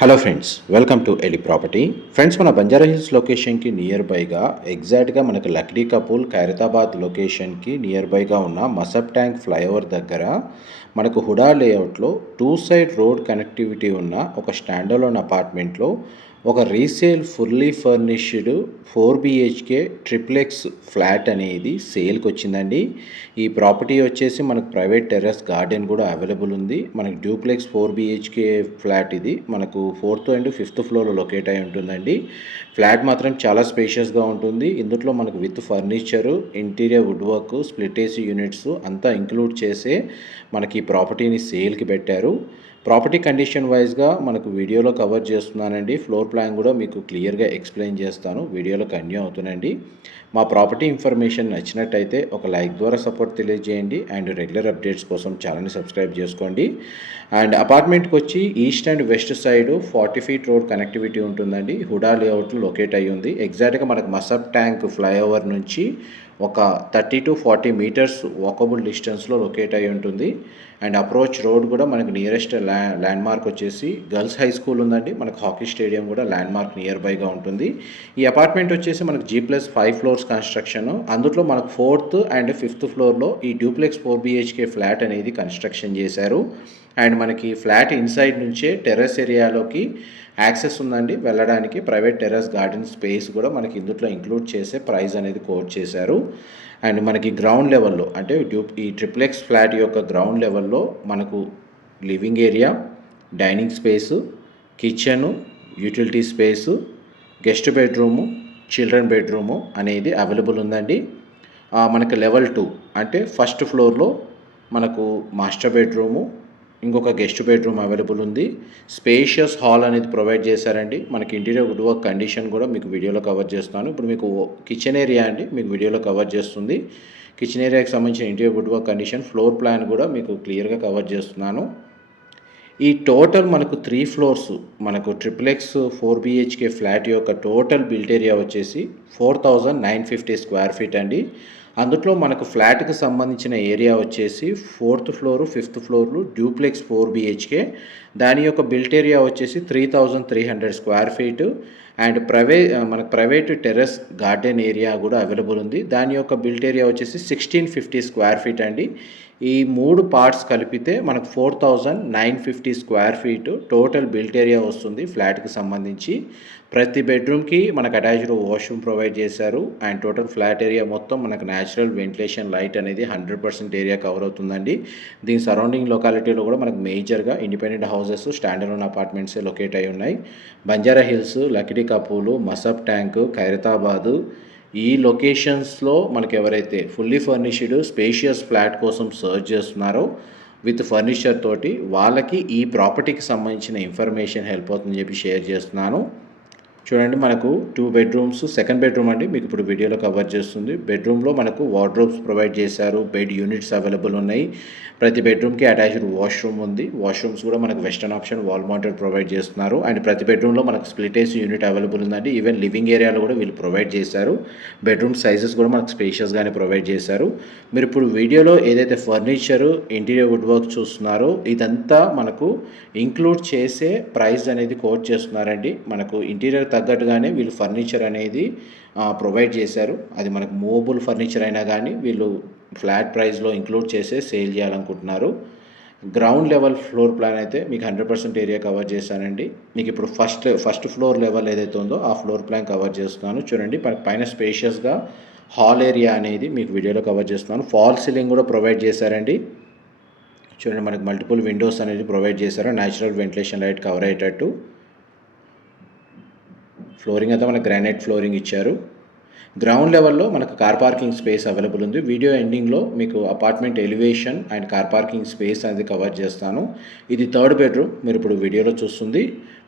Hello friends welcome to Eli property friends మన Banjara hills లొకేషన్కి near బైగా ఎగ్జాక్ట్గా మనకి లక్డీ కపూల్ ఖైరతాబాద్ లొకేషన్కి నియర్ బైగా ఉన్న మసబ్ ట్యాంక్ ఫ్లైఓవర్ దగ్గర మనకు హుడా లేఅవుట్లో టూ సైడ్ రోడ్ కనెక్టివిటీ ఉన్న ఒక స్టాండర్లోన్ అపార్ట్మెంట్లో ఒక resale fully furnished four BHK triplex flat అనేది సేల్కి వచ్చిందండి. ఈ ప్రాపర్టీ వచ్చేసి మనకు ప్రైవేట్ టెర్రస్ గార్డెన్ కూడా అవైలబుల్ ఉంది. మనకు డ్యూప్లెక్స్ ఫోర్ బిహెచ్కే ఫ్లాట్ ఇది. మనకు ఫోర్త్ అండ్ ఫిఫ్త్ ఫ్లోర్లో లొకేట్ అయి ఉంటుందండి. ఫ్లాట్ మాత్రం చాలా స్పేషియస్గా ఉంటుంది. ఇందులో మనకు with furniture interior wood work split AC units అంతా ఇంక్లూడ్ చేసే మనకి ఈ ప్రాపర్టీని సేల్కి పెట్టారు. ప్రాపర్టీ కండిషన్ వైజ్గా మనకు వీడియోలో కవర్ చేస్తున్నానండి. ఫ్లోర్ ప్లాన్ కూడా మీకు క్లియర్గా ఎక్స్ప్లెయిన్ చేస్తాను. వీడియోలో కంటిన్యూ అవుతుందండి. మా ప్రాపర్టీ ఇన్ఫర్మేషన్ నచ్చినట్టయితే ఒక లైక్ ద్వారా సపోర్ట్ తెలియజేయండి. అండ్ రెగ్యులర్ అప్డేట్స్ కోసం ఛానల్ని సబ్స్క్రైబ్ చేసుకోండి. అండ్ అపార్ట్మెంట్కి వచ్చి east and west side forty feet road connectivity ఉంటుందండి. హుడా లేఅవుట్లో లొకేట్ అయ్యి ఉంది ఎగ్జాక్ట్గా మనకు మసబ్ ట్యాంక్ ఫ్లైఓవర్ నుంచి ఒక thirty to forty meters walkable డిస్టెన్స్లో లొకేట్ అయి ఉంటుంది. అండ్ అప్రోచ్ రోడ్ కూడా మనకు నియరెస్ట్ ల్యా ల్యాండ్ మార్క్ వచ్చేసి గర్ల్స్ హై స్కూల్ ఉందండి. మనకు హాకీ స్టేడియం కూడా ల్యాండ్ మార్క్ నియర్ బైగా ఉంటుంది. ఈ అపార్ట్మెంట్ వచ్చేసి మనకు G plus five floors construction. అందులో మనకు ఫోర్త్ అండ్ ఫిఫ్త్ ఫ్లోర్లో ఈ డ్యూప్లెక్స్ ఫోర్ బిహెచ్కే ఫ్లాట్ అనేది కన్స్ట్రక్షన్ చేశారు. అండ్ మనకి ఫ్లాట్ ఇన్సైడ్ నుంచే టెర్రస్ ఏరియాలోకి యాక్సెస్ ఉందండి. వెళ్ళడానికి ప్రైవేట్ టెర్రస్ గార్డెన్ స్పేస్ కూడా మనకి ఇందులో ఇంక్లూడ్ చేసే ప్రైస్ అనేది కోట్ చేశారు. అండ్ మనకి గ్రౌండ్ లెవెల్లో అంటే డ్యూ ఈ ట్రిప్లెక్స్ ఫ్లాట్ యొక్క గ్రౌండ్ లెవెల్లో మనకు living area dining space kitchen utility space guest bedroom children bedroom అనేది అవైలబుల్ ఉందండి. మనకు లెవెల్ టూ అంటే ఫస్ట్ ఫ్లోర్లో మనకు మాస్టర్ బెడ్రూము ఇంకొక గెస్ట్ బెడ్రూమ్ అవైలబుల్ ఉంది. స్పేషియస్ హాల్ అనేది ప్రొవైడ్ చేశారండి. మనకి ఇంటీరియర్ వుడ్ వర్క్ కండిషన్ కూడా మీకు వీడియోలో కవర్ చేస్తాను. ఇప్పుడు మీకు కిచెన్ ఏరియా అండి మీకు వీడియోలో కవర్ చేస్తుంది. కిచెన్ ఏరియాకి సంబంధించిన interior wood work condition floor plan కూడా మీకు క్లియర్గా కవర్ చేస్తున్నాను. ఈ టోటల్ మనకు త్రీ ఫ్లోర్స్ మనకు ట్రిప్లెక్స్ ఫోర్ బిహెచ్కే ఫ్లాట్ యొక్క టోటల్ బిల్ట్ ఏరియా వచ్చేసి four thousand nine fifty square feet అండి. అందులో మనకు ఫ్లాట్కి సంబంధించిన ఏరియా వచ్చేసి ఫోర్త్ ఫ్లోరు ఫిఫ్త్ ఫ్లోర్లు డ్యూప్లెక్స్ ఫోర్ బిహెచ్కే. దాని యొక్క బిల్ట్ ఏరియా వచ్చేసి three thousand three hundred square feet. And private మనకు ప్రైవేట్ టెర్రస్ గార్డెన్ ఏరియా కూడా అవైలబుల్ ఉంది. దాని యొక్క బిల్ట్ ఏరియా వచ్చేసి సిక్స్టీన్ ఫిఫ్టీ స్క్వేర్ ఫీట్ అండి. ఈ మూడు పార్ట్స్ కలిపితే మనకు four thousand nine fifty square feet total built area వస్తుంది ఫ్లాట్కి సంబంధించి. ప్రతి బెడ్రూమ్కి మనకు అటాచ్డ్ వాష్రూమ్ ప్రొవైడ్ చేశారు. అండ్ టోటల్ ఫ్లాట్ ఏరియా మొత్తం మనకు న్యాచురల్ వెంటిలేషన్ లైట్ అనేది హండ్రెడ్ పర్సెంట్ ఏరియా కవర్ అవుతుందండి. దీని సరౌండింగ్ లొకాలిటీలో కూడా మనకు మేజర్గా ఇండిపెండెంట్ హౌసెస్ స్టాండర్డ్ ఉన్న అపార్ట్మెంట్స్ లొకేట్ అయి ఉన్నాయి. బంజారా హిల్స్ లకిడి కపూలు మసబ్ ట్యాంక్ ఖైరతాబాదు ఈ లొకేషన్స్లో మనకి ఎవరైతే ఫుల్లీ ఫర్నిష్డ్ స్పేషియస్ ఫ్లాట్ కోసం సర్చ్ చేస్తున్నారో విత్ ఫర్నిచర్ తోటి వాళ్ళకి ఈ ప్రాపర్టీకి సంబంధించిన ఇన్ఫర్మేషన్ హెల్ప్ అవుతుందని చెప్పి షేర్ చేస్తున్నాను. చూడండి మనకు టూ బెడ్రూమ్స్ సెకండ్ బెడ్రూమ్ అండి. మీకు ఇప్పుడు వీడియోలో కవర్ చేస్తుంది. బెడ్రూమ్లో మనకు వార్డ్రోబ్స్ ప్రొవైడ్ చేశారు. బెడ్ యూనిట్స్ అవైలబుల్ ఉన్నాయి. ప్రతి బెడ్రూమ్కి అటాచ్డ్ వాష్రూమ్ ఉంది. వాష్రూమ్స్ కూడా మనకు western option wall mounted provide చేస్తున్నారు. అండ్ ప్రతి బెడ్రూమ్లో మనకు స్ప్లిట్ ఏసీ యూనిట్ అవైలబుల్ ఉందండి. ఈవెన్ లివింగ్ ఏరియాలో కూడా వీళ్ళు ప్రొవైడ్ చేశారు. బెడ్రూమ్ సైజెస్ కూడా మనకు స్పేషియస్గానే ప్రొవైడ్ చేశారు. మీరు ఇప్పుడు వీడియోలో ఏదైతే ఫర్నిచర్ ఇంటీరియర్ వుడ్ వర్క్ చూస్తున్నారో ఇదంతా మనకు ఇంక్లూడ్ చేసే ప్రైస్ అనేది కోట్ చేస్తున్నారండి. మనకు ఇంటీరియర్ తగ్గట్టుగానే వీళ్ళు ఫర్నిచర్ అనేది ప్రొవైడ్ చేశారు. అది మనకు మూవబుల్ ఫర్నిచర్ అయినా కానీ వీళ్ళు ఫ్లాట్ ప్రైస్లో ఇంక్లూడ్ చేసే సేల్ చేయాలనుకుంటున్నారు. గ్రౌండ్ లెవెల్ ఫ్లోర్ ప్లాన్ అయితే మీకు హండ్రెడ్ పర్సెంట్ ఏరియా కవర్ చేశానండి. మీకు ఇప్పుడు ఫస్ట్ ఫస్ట్ ఫ్లోర్ లెవెల్ ఏదైతే ఉందో ఆ ఫ్లోర్ ప్లాన్ కవర్ చేస్తున్నాను. చూడండి పైన స్పేషియస్గా హాల్ ఏరియా అనేది మీకు వీడియోలో కవర్ చేస్తున్నాను. ఫాల్ సీలింగ్ కూడా ప్రొవైడ్ చేశారండి. చూడండి మనకి మల్టిపుల్ విండోస్ అనేది ప్రొవైడ్ చేశారు. న్యాచురల్ వెంటిలేషన్ లైట్ కవర్ అయ్యేటట్టు. ఫ్లోరింగ్ అయితే మనకు గ్రానైట్ ఫ్లోరింగ్ ఇచ్చారు. గ్రౌండ్ లెవెల్లో మనకు కార్ పార్కింగ్ స్పేస్ అవైలబుల్ ఉంది. వీడియో ఎండింగ్లో మీకు apartment elevation and car parking space అనేది కవర్ చేస్తాను. ఇది థర్డ్ బెడ్రూమ్ మీరు ఇప్పుడు వీడియోలో చూస్తుంది.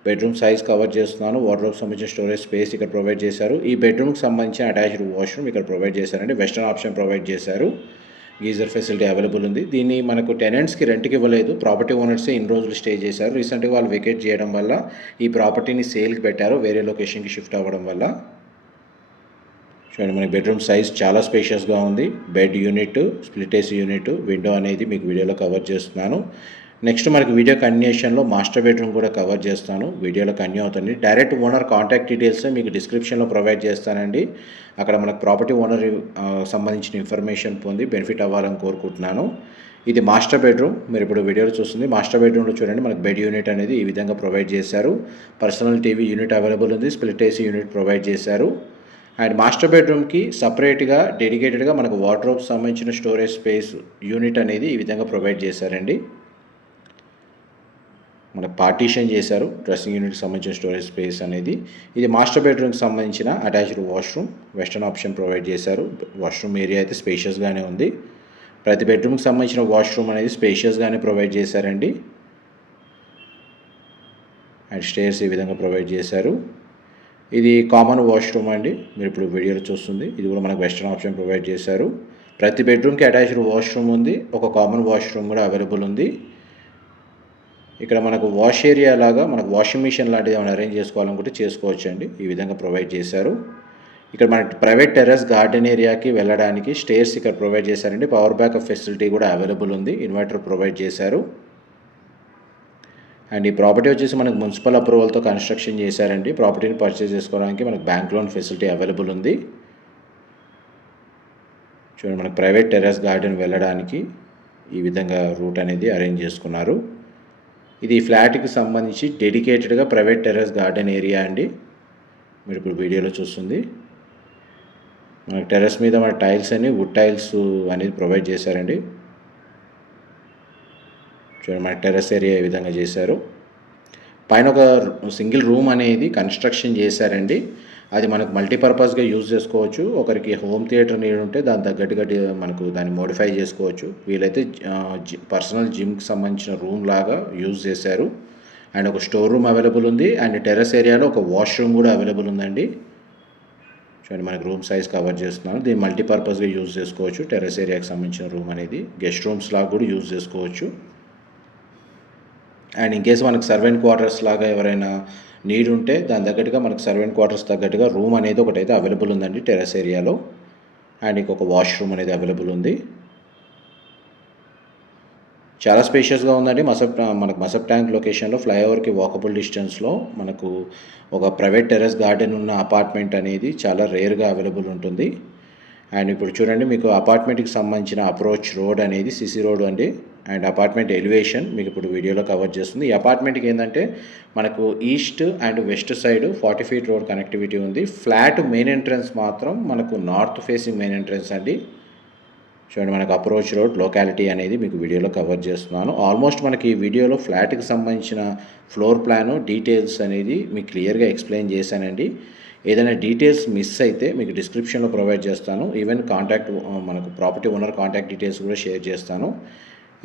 బెడ్రూమ్ సైజ్ కవర్ చేస్తున్నాను. వార్డ్రోబ్ సంబంధించిన స్టోరేజ్ స్పేస్ ఇక్కడ ప్రొవైడ్ చేశారు. ఈ బెడ్రూమ్కి సంబంధించిన అటాచ్డ్ వాష్రూమ్ ఇక్కడ ప్రొవైడ్ చేశారండి. వెస్టర్న్ ఆప్షన్ ప్రొవైడ్ చేశారు. గీజర్ ఫెసిలిటీ అవైలబుల్ ఉంది. దీన్ని మనకు టెనెంట్స్కి రెంట్కి ఇవ్వలేదు. ప్రాపర్టీ ఓనర్సే ఇన్ని రోజులు స్టే చేశారు. రీసెంట్గా వాళ్ళు వెకేట్ చేయడం వల్ల ఈ ప్రాపర్టీని సేల్కి పెట్టారు. వేరే లొకేషన్కి షిఫ్ట్ అవ్వడం వల్ల. చూడండి మనకి బెడ్రూమ్ సైజ్ చాలా స్పేషియస్గా ఉంది. Bed unit split AC unit window అనేది మీకు వీడియోలో కవర్ చేస్తున్నాను. నెక్స్ట్ మనకి వీడియో కన్యూషన్లో మాస్టర్ బెడ్రూమ్ కూడా కవర్ చేస్తాను. వీడియోలో కన్యూ అవుతుంది. డైరెక్ట్ ఓనర్ కాంటాక్ట్ డీటెయిల్స్ మీకు డిస్క్రిప్షన్లో ప్రొవైడ్ చేస్తానండి. అక్కడ మనకు ప్రాపర్టీ ఓనర్ సంబంధించిన ఇన్ఫర్మేషన్ పొంది బెనిఫిట్ అవ్వాలని కోరుకుంటున్నాను. ఇది మాస్టర్ బెడ్రూమ్ మీరు ఇప్పుడు వీడియోలో చూస్తుంది. మాస్టర్ బెడ్రూమ్లో చూడండి. మనకు బెడ్ యూనిట్ అనేది ఈ విధంగా ప్రొవైడ్ చేశారు. పర్సనల్ టీవీ యూనిట్ అవైలబుల్ ఉంది. స్ప్లిట్ ఏసీ యూనిట్ ప్రొవైడ్ చేశారు. అండ్ మాస్టర్ బెడ్రూమ్కి సపరేట్గా డెడికేటెడ్గా మనకు వార్డ్రోబ్ సంబంధించిన స్టోరేజ్ స్పేస్ యూనిట్ అనేది ఈ విధంగా ప్రొవైడ్ చేశారండి. మన పార్టీషన్ చేశారు డ్రెస్సింగ్ యూనిట్కి సంబంధించిన స్టోరేజ్ స్పేస్ అనేది. ఇది మాస్టర్ బెడ్రూమ్కి సంబంధించిన attached washroom western option provide చేశారు. వాష్రూమ్ ఏరియా అయితే స్పేషియస్గానే ఉంది. ప్రతి బెడ్రూమ్కి సంబంధించిన వాష్రూమ్ అనేది స్పేషియస్గానే ప్రొవైడ్ చేశారండి. అండ్ స్టేర్స్ ఈ విధంగా ప్రొవైడ్ చేశారు. ఇది కామన్ వాష్రూమ్ అండి. మీరు ఇప్పుడు వీడియోలో చూస్తుంది. ఇది కూడా మనకు వెస్టర్న్ ఆప్షన్ ప్రొవైడ్ చేశారు. ప్రతి బెడ్రూమ్కి అటాచ్డ్ వాష్రూమ్ ఉంది. ఒక కామన్ వాష్రూమ్ కూడా అవైలబుల్ ఉంది. ఇక్కడ మనకు వాష్ ఏరియా లాగా మనకు వాషింగ్ మిషన్ లాంటిది ఏమైనా అరేంజ్ చేసుకోవాలనుకుంటే చేసుకోవచ్చు అండి ఈ విధంగా ప్రొవైడ్ చేశారు. ఇక్కడ మనకి ప్రైవేట్ టెర్రస్ గార్డెన్ ఏరియాకి వెళ్ళడానికి స్టేర్స్ ఇక్కడ ప్రొవైడ్ చేశారండి. పవర్ బ్యాకప్ ఫెసిలిటీ కూడా అవైలబుల్ ఉంది. ఇన్వర్టర్ ప్రొవైడ్ చేశారు. అండ్ ఈ ప్రాపర్టీ వచ్చేసి మనకు మున్సిపల్ అప్రూవల్తో కన్స్ట్రక్షన్ చేశారండి. ప్రాపర్టీని పర్చేస్ చేసుకోవడానికి మనకు బ్యాంక్ లోన్ ఫెసిలిటీ అవైలబుల్ ఉంది. చూడండి మనకు ప్రైవేట్ టెర్రస్ గార్డెన్ వెళ్ళడానికి ఈ విధంగా రూట్ అనేది అరేంజ్ చేసుకున్నారు. ఇది ఫ్లాట్కి సంబంధించి డెడికేటెడ్గా ప్రైవేట్ టెర్రస్ గార్డెన్ ఏరియా అండి. మీరు ఇప్పుడు వీడియోలో చూస్తుంది. మన టెర్రస్ మీద మన టైల్స్ అని వుడ్ టైల్స్ అనేది ప్రొవైడ్ చేశారండి. చూడండి మన టెర్రస్ ఏరియా ఈ విధంగా చేశారు. పైన ఒక సింగిల్ రూమ్ అనేది కన్స్ట్రక్షన్ చేశారండి. అది మనకు మల్టీపర్పస్గా యూజ్ చేసుకోవచ్చు. ఒకరికి హోమ్ థియేటర్ నీడ్ ఉంటే దాని తగ్గట్టుగా మనకు దాన్ని మోడిఫై చేసుకోవచ్చు. వీలైతే పర్సనల్ జిమ్కి సంబంధించిన రూమ్ లాగా యూజ్ చేశారు. అండ్ ఒక స్టోర్ రూమ్ అవైలబుల్ ఉంది. అండ్ టెర్రస్ ఏరియాలో ఒక వాష్రూమ్ కూడా అవైలబుల్ ఉందండి. చూడండి మనకి రూమ్ సైజ్ కవర్ చేస్తున్నాను. దీన్ని మల్టీపర్పస్గా యూజ్ చేసుకోవచ్చు. టెర్రస్ ఏరియాకి సంబంధించిన రూమ్ అనేది. గెస్ట్ రూమ్స్ లాగా కూడా యూజ్ చేసుకోవచ్చు. అండ్ ఇన్ కేసు మనకు సర్వెంట్ క్వార్టర్స్ లాగా ఎవరైనా నీడ్ ఉంటే దాని తగ్గట్టుగా మనకు సర్వెంట్ క్వార్టర్స్ తగ్గట్టుగా రూమ్ అనేది ఒకటైతే అవైలబుల్ ఉందండి టెర్రస్ ఏరియాలో. అండ్ ఇంకొక వాష్రూమ్ అనేది అవైలబుల్ ఉంది. చాలా స్పేషియస్గా ఉందండి మసప్ మనకు మసప్ ట్యాంక్ లొకేషన్లో ఫ్లైఓవర్కి వాకబుల్ డిస్టెన్స్లో మనకు ఒక ప్రైవేట్ టెర్రస్ గార్డెన్ ఉన్న అపార్ట్మెంట్ అనేది చాలా రేర్గా అవైలబుల్ ఉంటుంది. అండ్ ఇప్పుడు చూడండి మీకు అపార్ట్మెంట్కి సంబంధించిన అప్రోచ్ రోడ్ అనేది సిసి రోడ్ అండి. అండ్ అపార్ట్మెంట్ ఎలివేషన్ మీకు ఇప్పుడు వీడియోలో కవర్ చేస్తుంది. ఈ అపార్ట్మెంట్కి ఏంటంటే మనకు east and west side forty feet road connectivity ఉంది. ఫ్లాట్ మెయిన్ ఎంట్రన్స్ మాత్రం మనకు నార్త్ ఫేసింగ్ మెయిన్ ఎంట్రన్స్ అండి. చూడండి మనకు అప్రోచ్ రోడ్ లొకాలిటీ అనేది మీకు వీడియోలో కవర్ చేస్తున్నాను. ఆల్మోస్ట్ మనకి ఈ వీడియోలో ఫ్లాట్కి సంబంధించిన ఫ్లోర్ ప్లాను డీటెయిల్స్ అనేది మీకు క్లియర్గా ఎక్స్ప్లెయిన్ చేశానండి. ఏదైనా డీటెయిల్స్ మిస్ అయితే మీకు డిస్క్రిప్షన్లో ప్రొవైడ్ చేస్తాను. ఈవెన్ కాంటాక్ట్ మనకు ప్రాపర్టీ ఓనర్ కాంటాక్ట్ డీటెయిల్స్ కూడా షేర్ చేస్తాను.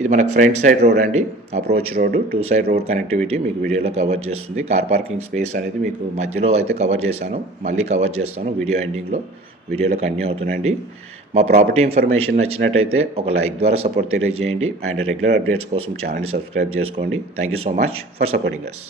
ఇది మనకు ఫ్రంట్ సైడ్ రోడ్ అండి. Approach road two side road connectivity మీకు వీడియోలో కవర్ చేస్తుంది. కార్ పార్కింగ్ స్పేస్ అనేది మీకు మధ్యలో అయితే కవర్ చేశాను. మళ్ళీ కవర్ చేస్తాను వీడియో ఎండింగ్లో వీడియోలో కన్యూ అవుతుందండి. మా ప్రాపర్టీ ఇన్ఫర్మేషన్ నచ్చినట్టయితే ఒక లైక్ ద్వారా సపోర్ట్ తెలియజేయండి. అండ్ రెగ్యులర్ అప్డేట్స్ కోసం ఛానల్ని సబ్స్క్రైబ్ చేసుకోండి. Thank you so much for supporting us